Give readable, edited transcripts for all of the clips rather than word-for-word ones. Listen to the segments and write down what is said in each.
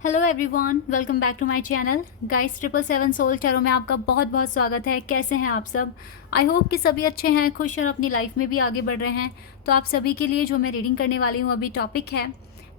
Hello everyone, welcome back to my channel. Guys 777 soul tarot में आपका बहुत बहुत स्वागत है। कैसे हैं आप सब? आई होप कि सभी अच्छे हैं, खुश और अपनी लाइफ में भी आगे बढ़ रहे हैं। तो आप सभी के लिए जो मैं रीडिंग करने वाली हूँ अभी टॉपिक है,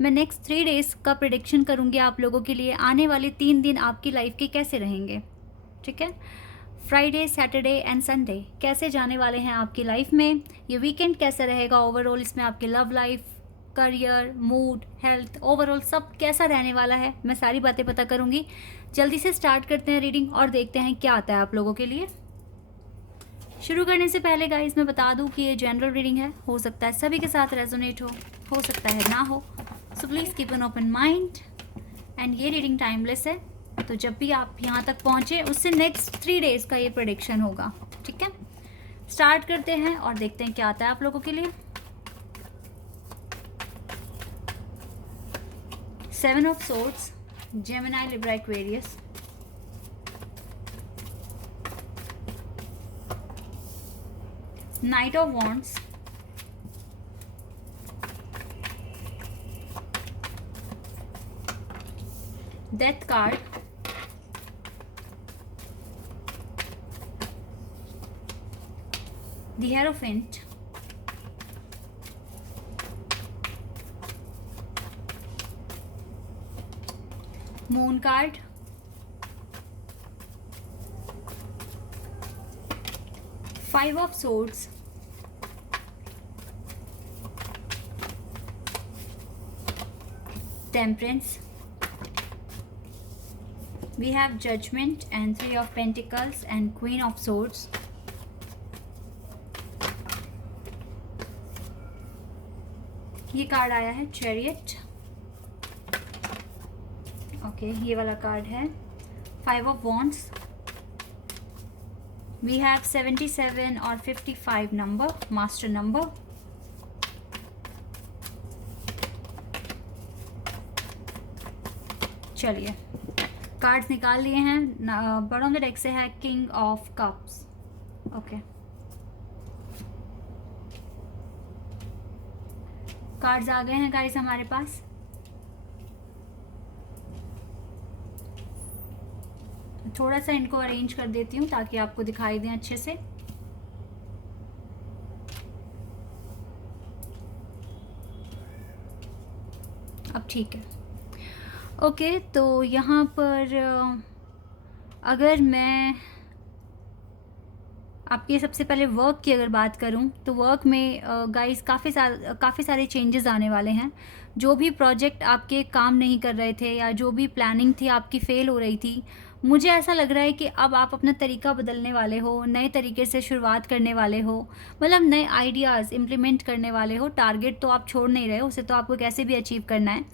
मैं नेक्स्ट 3 डेज़ का प्रेडिक्शन करूँगी आप लोगों के लिए। आने वाले 3 दिन आपकी लाइफ के कैसे रहेंगे, ठीक है। फ्राइडे, सैटरडे एंड संडे कैसे जाने वाले हैं आपकी लाइफ में। ये वीकेंड कैसा रहेगा ओवरऑल, इसमें आपकी love life, career, mood, health, overall सब कैसा रहने वाला है, मैं सारी बातें पता करूंगी। जल्दी से स्टार्ट करते हैं रीडिंग और देखते हैं क्या आता है आप लोगों के लिए। शुरू करने से पहले गाइस मैं बता दूं कि ये जनरल रीडिंग है, हो सकता है सभी के साथ रेजोनेट हो सकता है ना हो। So please keep an open mind. And ये रीडिंग टाइमलेस है, तो जब भी आप यहाँ तक पहुँचे उससे नेक्स्ट 3 डेज़ का ये प्रेडिक्शन होगा, ठीक है। स्टार्ट करते हैं और देखते हैं क्या आता है आप लोगों के लिए। 7 of Swords, Gemini, Libra, Aquarius. Knight of Wands. Death card. The Hierophant. Moon card. Five of Swords. Temperance. We have Judgment and Three of Pentacles and Queen of Swords. ये कार्ड आया है Chariot. ओके, ये वाला card है 5 of Wands. We have 77 और 55 number, master number. चलिए cards निकाल लिए हैं। बॉटम द डेक से है king of cups. Okay, cards आ गए हैं गाइस हमारे पास। थोड़ा सा इनको अरेंज कर देती हूँ ताकि आपको दिखाई दें अच्छे से। अब ठीक है। ओके, तो यहाँ पर अगर मैं आपके सबसे पहले वर्क की अगर बात करूं तो वर्क में गाइस काफ़ी सारे चेंजेस आने वाले हैं। जो भी प्रोजेक्ट आपके काम नहीं कर रहे थे या जो भी प्लानिंग थी आपकी फ़ेल हो रही थी, मुझे ऐसा लग रहा है कि अब आप अपना तरीका बदलने वाले हो, नए तरीके से शुरुआत करने वाले हो, मतलब नए आइडियाज़ इम्प्लीमेंट करने वाले हो। टारगेट तो आप छोड़ नहीं रहे हो, उसे तो आपको कैसे भी अचीव करना है।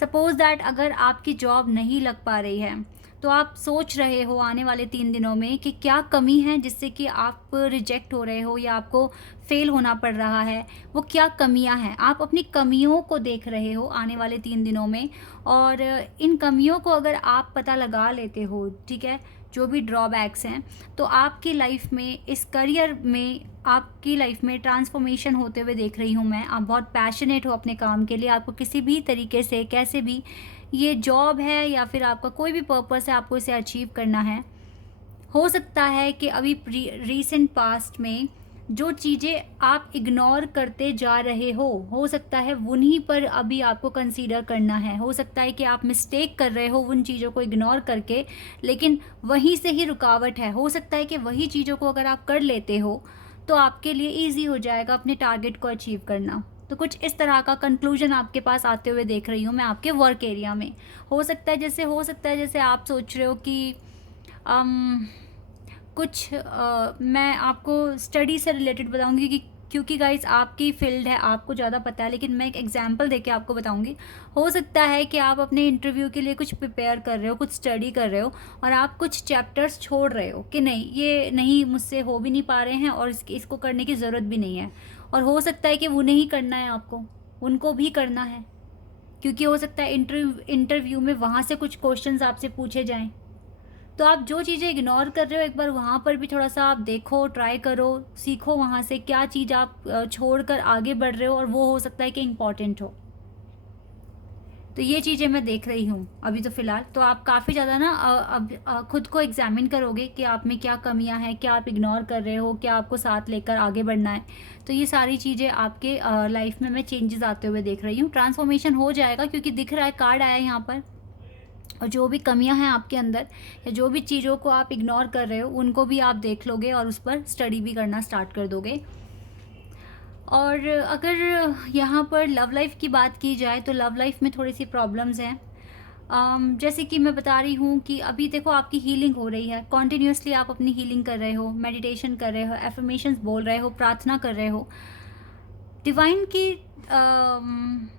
सपोज़ दैट अगर आपकी जॉब नहीं लग पा रही है तो आप सोच रहे हो आने वाले 3 दिनों में कि क्या कमी है जिससे कि आप रिजेक्ट हो रहे हो या आपको फेल होना पड़ रहा है, वो क्या कमियां हैं। आप अपनी कमियों को देख रहे हो आने वाले 3 दिनों में, और इन कमियों को अगर आप पता लगा लेते हो, ठीक है, जो भी ड्रॉबैक्स हैं, तो आपकी लाइफ में, इस करियर में, आपकी लाइफ में ट्रांसफॉर्मेशन होते हुए देख रही हूँ मैं। आप बहुत पैशनेट हो अपने काम के लिए, आपको किसी भी तरीके से कैसे भी, ये जॉब है या फिर आपका कोई भी पर्पस है, आपको इसे अचीव करना है। हो सकता है कि अभी रीसेंट पास्ट में जो चीज़ें आप इग्नोर करते जा रहे हो सकता है उन्हीं पर अभी आपको कंसीडर करना है। हो सकता है कि आप मिस्टेक कर रहे हो उन चीज़ों को इग्नोर करके, लेकिन वहीं से ही रुकावट है। हो सकता है कि वही चीज़ों को अगर आप कर लेते हो तो आपके लिए ईजी हो जाएगा अपने टारगेट को अचीव करना। तो कुछ इस तरह का कंक्लूजन आपके पास आते हुए देख रही हूँ मैं आपके वर्क एरिया में। हो सकता है जैसे आप सोच रहे हो कि मैं आपको स्टडी से रिलेटेड बताऊंगी कि क्योंकि गाइस आपकी फील्ड है, आपको ज़्यादा पता है, लेकिन मैं एक एग्जांपल देके आपको बताऊंगी। हो सकता है कि आप अपने इंटरव्यू के लिए कुछ प्रिपेयर कर रहे हो, कुछ स्टडी कर रहे हो, और आप कुछ चैप्टर्स छोड़ रहे हो कि नहीं, ये नहीं, मुझसे हो भी नहीं पा रहे हैं और इसको करने की ज़रूरत भी नहीं है। और हो सकता है कि उन्हें ही करना है, आपको उनको भी करना है, क्योंकि हो सकता है इंटरव्यू में वहाँ से कुछ क्वेश्चंस आपसे पूछे जाएं। तो आप जो चीज़ें इग्नोर कर रहे हो एक बार वहाँ पर भी थोड़ा सा आप देखो, ट्राई करो, सीखो वहाँ से क्या चीज़ आप छोड़ कर आगे बढ़ रहे हो, और वो हो सकता है कि इम्पॉर्टेंट हो। तो ये चीज़ें मैं देख रही हूँ अभी तो फ़िलहाल। तो आप काफ़ी ज़्यादा ना अब खुद को एग्ज़ामिन करोगे कि आप में क्या कमियाँ हैं, क्या आप इग्नोर कर रहे हो, क्या आपको साथ लेकर आगे बढ़ना है। तो ये सारी चीज़ें आपके लाइफ़ में मैं चेंजेज़ आते हुए देख रही हूँ। ट्रांसफ़ॉर्मेशन हो जाएगा क्योंकि दिख रहा है, कार्ड आया है यहाँ पर। और जो भी कमियां हैं आपके अंदर या जो भी चीज़ों को आप इग्नोर कर रहे हो, उनको भी आप देख लोगे और उस पर स्टडी भी करना स्टार्ट कर दोगे। और अगर यहाँ पर लव लाइफ की बात की जाए तो लव लाइफ में थोड़ी सी प्रॉब्लम्स हैं। जैसे कि मैं बता रही हूँ कि अभी देखो आपकी हीलिंग हो रही है, कॉन्टिन्यूसली आप अपनी हीलिंग कर रहे हो, मेडिटेशन कर रहे हो, एफर्मेशंस बोल रहे हो, प्रार्थना कर रहे हो। डिवाइन की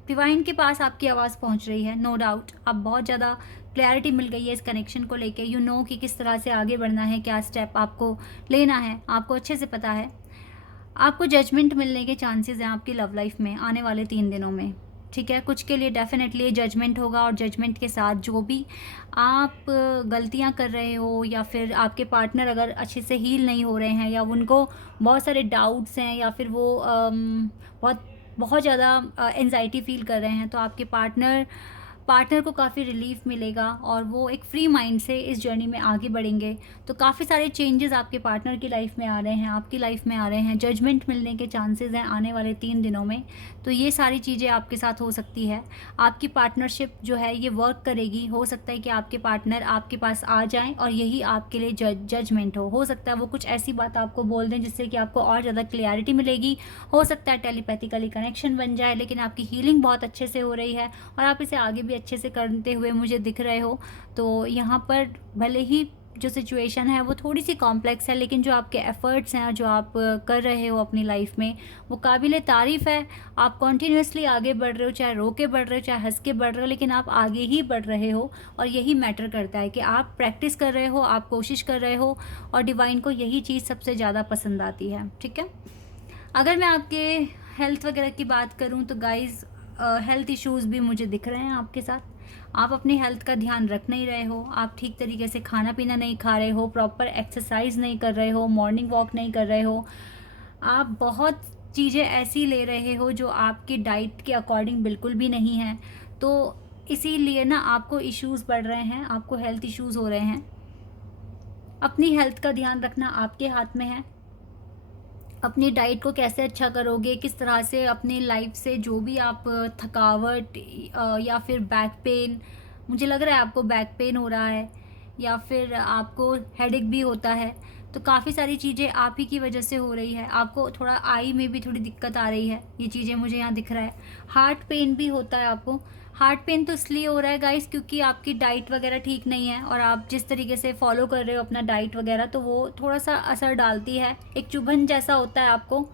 डिवाइन के पास आपकी आवाज़ पहुंच रही है, नो डाउट। अब बहुत ज़्यादा क्लैरिटी मिल गई है इस कनेक्शन को लेके। यू नो कि किस तरह से आगे बढ़ना है, क्या स्टेप आपको लेना है, आपको अच्छे से पता है। आपको जजमेंट मिलने के चांसेस हैं आपकी लव लाइफ में आने वाले 3 दिनों में, ठीक है। कुछ के लिए डेफिनेटली जजमेंट होगा और जजमेंट के साथ जो भी आप गलतियां कर रहे हो या फिर आपके पार्टनर अगर अच्छे से हील नहीं हो रहे हैं या उनको बहुत सारे डाउट्स हैं या फिर वो बहुत बहुत ज़्यादा एंजाइटी फील कर रहे हैं, तो आपके पार्टनर को काफ़ी रिलीफ मिलेगा और वो एक फ्री माइंड से इस जर्नी में आगे बढ़ेंगे। तो काफ़ी सारे चेंजेस आपके पार्टनर की लाइफ में आ रहे हैं, आपकी लाइफ में आ रहे हैं। जजमेंट मिलने के चांसेस हैं आने वाले 3 दिनों में। तो ये सारी चीज़ें आपके साथ हो सकती है। आपकी पार्टनरशिप जो है ये वर्क करेगी। हो सकता है कि आपके पार्टनर आपके पास आ जाएं और यही आपके लिए जजमेंट हो सकता है वो कुछ ऐसी बात आपको बोल दें जिससे कि आपको और ज़्यादा क्लियरिटी मिलेगी। हो सकता है टेलीपैथिकली कनेक्शन बन जाए, लेकिन आपकी हीलिंग बहुत अच्छे से हो रही है और आप इसे आगे भी अच्छे से करते हुए मुझे दिख रहे हो। तो यहाँ पर भले ही जो सिचुएशन है वो थोड़ी सी कॉम्प्लेक्स है, लेकिन जो आपके एफ़र्ट्स हैं, जो आप कर रहे हो अपनी लाइफ में, वो काबिल तारीफ़ है। आप कॉन्टीन्यूसली आगे बढ़ रहे हो, चाहे रो के बढ़ रहे हो, चाहे हंस के बढ़ रहे हो, लेकिन आप आगे ही बढ़ रहे हो। और यही मैटर करता है कि आप प्रैक्टिस कर रहे हो, आप कोशिश कर रहे हो, और डिवाइन को यही चीज़ सबसे ज़्यादा पसंद आती है, ठीक है। अगर मैं आपके हेल्थ वगैरह की बात करूँ तो गाइज़ हेल्थ इश्यूज़ भी मुझे दिख रहे हैं आपके साथ। आप अपनी हेल्थ का ध्यान रख नहीं रहे हो, आप ठीक तरीके से खाना पीना नहीं खा रहे हो, प्रॉपर एक्सरसाइज नहीं कर रहे हो, मॉर्निंग वॉक नहीं कर रहे हो, आप बहुत चीज़ें ऐसी ले रहे हो जो आपकी डाइट के अकॉर्डिंग बिल्कुल भी नहीं है। तो इसीलिए ना आपको इश्यूज़ बढ़ रहे हैं, आपको हेल्थ इश्यूज़ हो रहे हैं। अपनी हेल्थ का ध्यान रखना आपके हाथ में है। अपनी डाइट को कैसे अच्छा करोगे, किस तरह से अपनी लाइफ से जो भी आप थकावट या फिर बैक पेन, मुझे लग रहा है आपको बैक पेन हो रहा है या फिर आपको हेडेक भी होता है, तो काफ़ी सारी चीज़ें आप ही की वजह से हो रही है। आपको थोड़ा आई में भी थोड़ी दिक्कत आ रही है, ये चीज़ें मुझे यहाँ दिख रहा है। हार्ट पेन भी होता है आपको। हार्ट पेन तो इसलिए हो रहा है गाइस क्योंकि आपकी डाइट वगैरह ठीक नहीं है, और आप जिस तरीके से फॉलो कर रहे हो अपना डाइट वगैरह, तो वो थोड़ा सा असर डालती है, एक चुभन जैसा होता है आपको।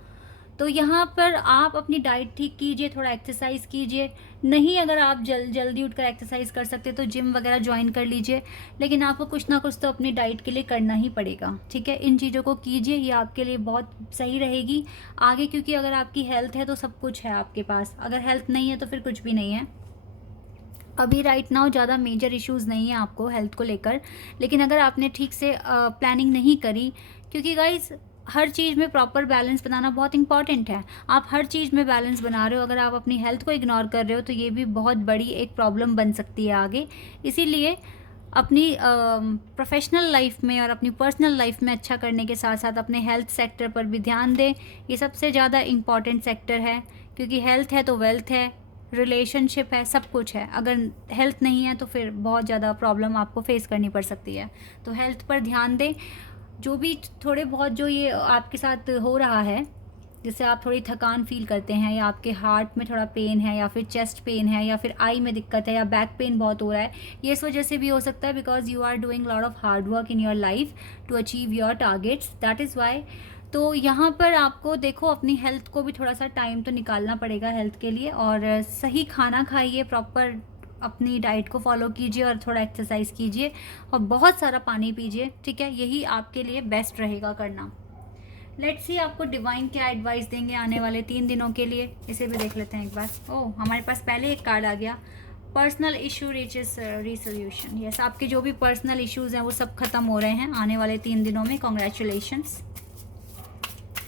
तो यहाँ पर आप अपनी डाइट ठीक कीजिए, थोड़ा एक्सरसाइज कीजिए। नहीं अगर आप जल्दी उठकर एक्सरसाइज कर सकते तो जिम वगैरह ज्वाइन कर लीजिए, लेकिन आपको कुछ ना कुछ तो अपनी डाइट के लिए करना ही पड़ेगा, ठीक है। इन चीज़ों को कीजिए, ये आपके लिए बहुत सही रहेगी आगे, क्योंकि अगर आपकी हेल्थ है तो सब कुछ है आपके पास, अगर हेल्थ नहीं है तो फिर कुछ भी नहीं है। अभी राइट नाउ ज़्यादा मेजर इश्यूज़ नहीं है आपको हेल्थ को लेकर, लेकिन अगर आपने ठीक से प्लानिंग नहीं करी, क्योंकि गाइज हर चीज़ में प्रॉपर बैलेंस बनाना बहुत इंपॉर्टेंट है। आप हर चीज़ में बैलेंस बना रहे हो, अगर आप अपनी हेल्थ को इग्नोर कर रहे हो तो ये भी बहुत बड़ी एक प्रॉब्लम बन सकती है आगे। इसीलिए अपनी प्रोफेशनल लाइफ में और अपनी पर्सनल लाइफ में अच्छा करने के साथ साथ अपने हेल्थ सेक्टर पर भी ध्यान दें। ये सबसे ज़्यादा इम्पॉर्टेंट सेक्टर है, क्योंकि हेल्थ है तो वेल्थ है, रिलेशनशिप है, सब कुछ है। अगर हेल्थ नहीं है तो फिर बहुत ज़्यादा प्रॉब्लम आपको फेस करनी पड़ सकती है। तो हेल्थ पर ध्यान दें। जो भी थोड़े बहुत जो ये आपके साथ हो रहा है, जैसे आप थोड़ी थकान फील करते हैं या आपके हार्ट में थोड़ा पेन है या फिर चेस्ट पेन है या फिर आई में दिक्कत है या बैक पेन बहुत हो रहा है, ये इस वजह से भी हो सकता है because you are doing lot of hard work in your life to achieve your targets, that is why. तो यहाँ पर आपको देखो अपनी हेल्थ को भी थोड़ा सा टाइम तो निकालना पड़ेगा हेल्थ के लिए, और सही खाना खाइए, प्रॉपर अपनी डाइट को फॉलो कीजिए और थोड़ा एक्सरसाइज कीजिए और बहुत सारा पानी पीजिए, ठीक है। यही आपके लिए बेस्ट रहेगा करना। लेट्स सी आपको डिवाइन क्या एडवाइस देंगे आने वाले 3 दिनों के लिए, इसे भी देख लेते हैं एक बार। ओह, हमारे पास पहले एक कार्ड आ गया, personal issue reaches resolution. Yes, आपके जो भी पर्सनल इश्यूज हैं वो सब खत्म हो रहे हैं आने वाले 3 दिनों में। कॉन्ग्रेचुलेशंस।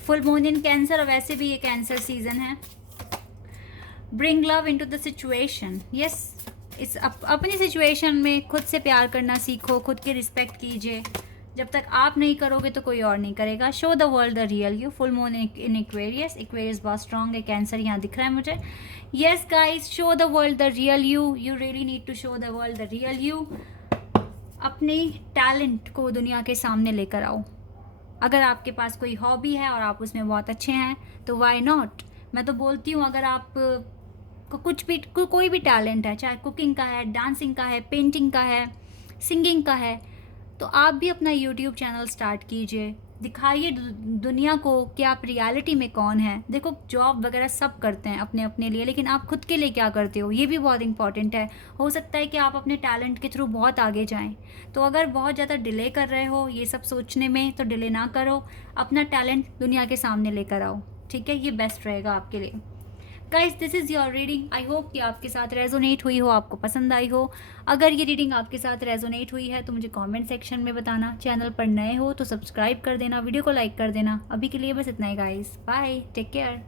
फुल मून इन कैंसर, और वैसे भी ये कैंसर सीजन है। Bring love into the situation. Yes, अपनी सिचुएशन में खुद से प्यार करना सीखो, खुद की रिस्पेक्ट कीजिए। जब तक आप नहीं करोगे तो कोई और नहीं करेगा। Show the world the real you. Full moon in Aquarius. Aquarius बहुत स्ट्रॉन्ग है। कैंसर यहाँ दिख रहा है मुझे। Yes guys, show the world the real you. You really need to show the world the real you. अपने talent को दुनिया के सामने लेकर आओ। अगर आपके पास कोई हॉबी है और आप उसमें बहुत अच्छे हैं तो वाई नॉट। मैं तो बोलती हूँ, अगर आप को कुछ भी कोई भी टैलेंट है, चाहे कुकिंग का है, डांसिंग का है, पेंटिंग का है, सिंगिंग का है, तो आप भी अपना यूट्यूब चैनल स्टार्ट कीजिए। दिखाइए दुनिया को कि आप रियलिटी में कौन है। देखो, जॉब वगैरह सब करते हैं अपने अपने लिए, लेकिन आप खुद के लिए क्या करते हो, ये भी बहुत इंपॉर्टेंट है। हो सकता है कि आप अपने टैलेंट के थ्रू बहुत आगे जाएं। तो अगर बहुत ज़्यादा डिले कर रहे हो ये सब सोचने में, तो डिले ना करो, अपना टैलेंट दुनिया के सामने लेकर आओ। ठीक है, ये बेस्ट रहेगा आपके लिए। Guys, this is your reading. I hope कि आपके साथ रेजोनेट हुई हो, आपको पसंद आई हो। अगर ये रीडिंग आपके साथ रेजोनेट हुई है तो मुझे कमेंट सेक्शन में बताना। चैनल पर नए हो तो सब्सक्राइब कर देना, वीडियो को लाइक कर देना। अभी के लिए बस इतना ही गाइस। Bye, take care.